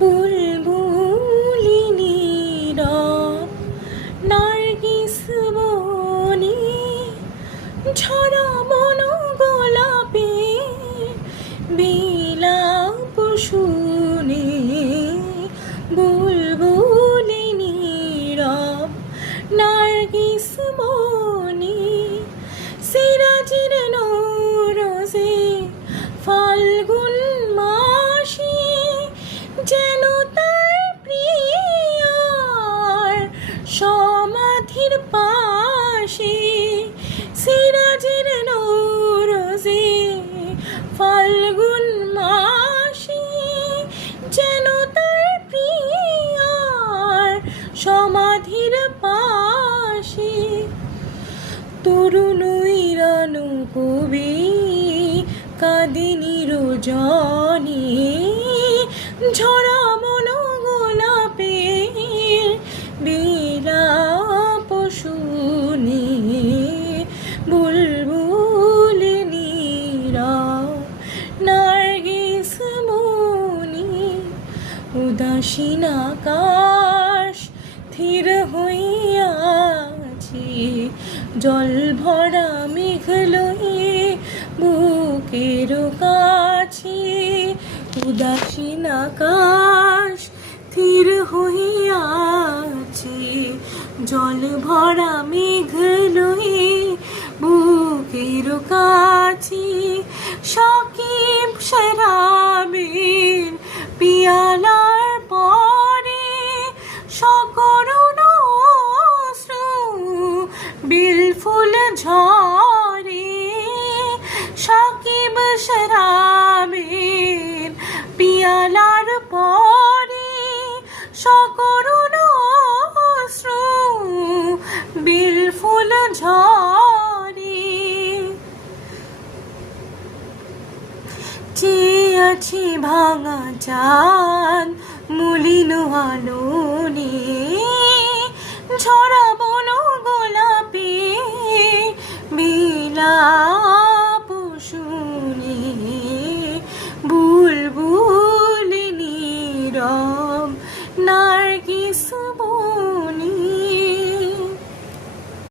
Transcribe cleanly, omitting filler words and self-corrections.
বুলবুলি নীরব নার্গিস বনে ঝরা মন গোলাপে বিলাপ শুনে। বুলবুলি নীরব নার্গিস বনে সিরাজের নৌরোজে ফাল্গুন মাসে যেন তার প্রিয়ার সমাধির পাশে। সিরাজের নৌরোজে ফাল্গুন মাসে যেন তার প্রিয়ার সমাধির পাশে। তরুণ ইরানু কবি কাঁদিনি রজনী ঝরা মন গোলাপে বিলাপ শুনে। বুলবুলি নীরব নার্গিস বনে উদাসীন আকাশ স্থির হইয়াছে জল ভরা মেঘ লয়ে বুকের কাছে। উদাসীন আকাশ স্থির হইয়াছে জল ভরা মেঘ লয়ে বুকের কাছে। সাকিব শরাবের পিয়ালার পরে সকরুণ অশ্রু বিলফুল ঝরে। সাকিব শরাবের পিয়ালার পরে সকরুণ অশ্রু বিলফুল ঝরে। চেয়ে আছি ভাঙা চাঁদ মলিন আলো